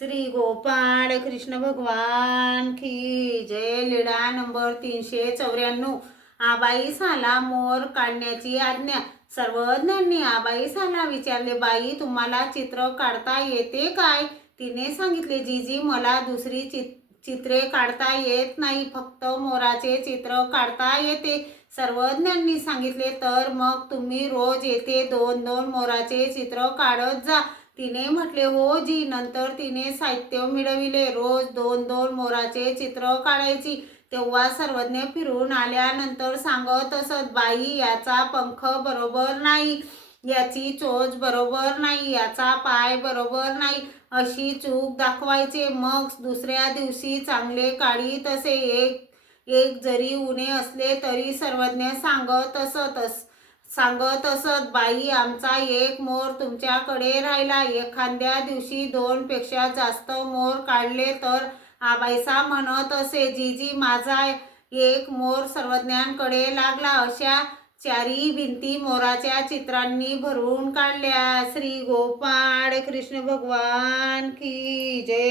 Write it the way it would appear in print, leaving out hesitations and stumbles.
श्री गोपाळ कृष्ण भगवान की जय। लीळा नंबर 394। आबाईसाला मोर काढण्याची आज्ञा। सर्वज्ञांनी आबाईसाला विचारले, बाई तुम्हाला चित्र काढता येते काय? तिने सांगितले, जीजी मला दुसरी चित्रे काढता येत नाही, फक्त मोराचे चित्र काढता येते। सर्वज्ञांनी सांगितले, तर मग तुम्ही रोज येथे 2-2 मोराचे चित्र काढत जा। तिने म्हटले, हो जी। नंतर तिने साहित्य मिळविले, रोज 2-2 मोराचे चित्र काढायची। तेव्हा सर्वज्ञ फिरून आल्यानंतर सांगत असत, बाई याचा पंख बरोबर नाही, याची चोच बरोबर नाही, याचा पाय बरोबर नाही, अशी चूक दाखवायचे। मग दुसऱ्या दिवशी चांगले काढीत असे। एक जरी उणे असले तरी सर्वज्ञ सांगत असत, बाई आमचा एक मोर तुमच्याकडे राहिला। एखाद्या दिवशी 2 पेक्षा जास्त मोर काढले तर आबाईसा म्हणत असे, जीजी माझा एक मोर सर्वज्ञांकडे लागला। अशा 4ही भिंती मोराच्या चित्रांनी भरून काढल्या। श्री गोपाळ कृष्ण भगवान की जय।